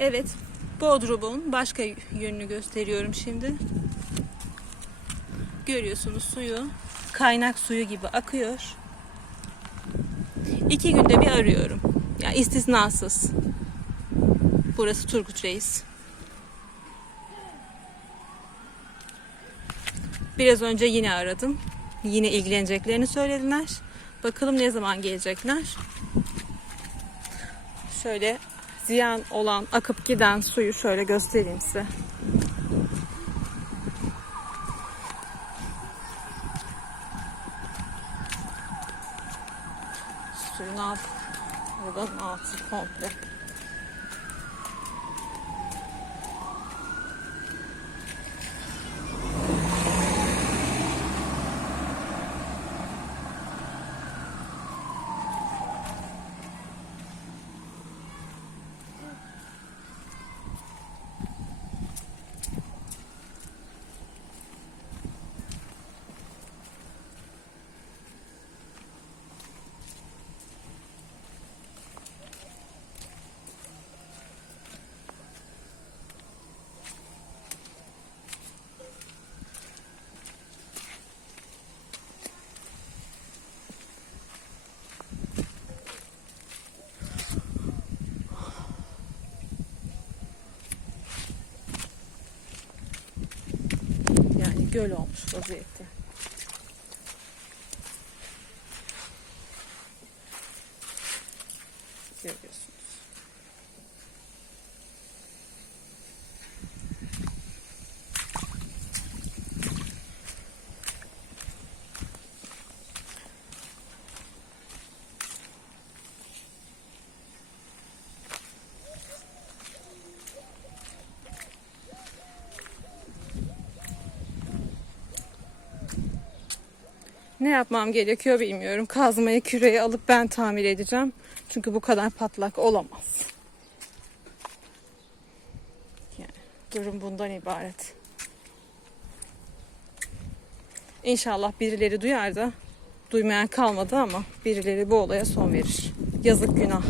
Evet, Bodrum'un başka yönünü gösteriyorum şimdi. Görüyorsunuz suyu kaynak suyu gibi akıyor. İki günde bir arıyorum. Ya istisnasız. Burası Turgut Reis. Biraz önce yine aradım. Yine ilgileneceklerini söylediler. Bakalım ne zaman gelecekler. Şöyle ziyan olan, akıp giden suyu şöyle göstereyim size. Suyun altı, buradan altı komple. Göl olmuş vaziyette. Görüyorsunuz. Ne yapmam gerekiyor bilmiyorum. Kazmayı küreği alıp ben tamir edeceğim. Çünkü bu kadar patlak olamaz. Yani durum bundan ibaret. İnşallah birileri duyar da duymayan kalmadı ama birileri bu olaya son verir. Yazık günah.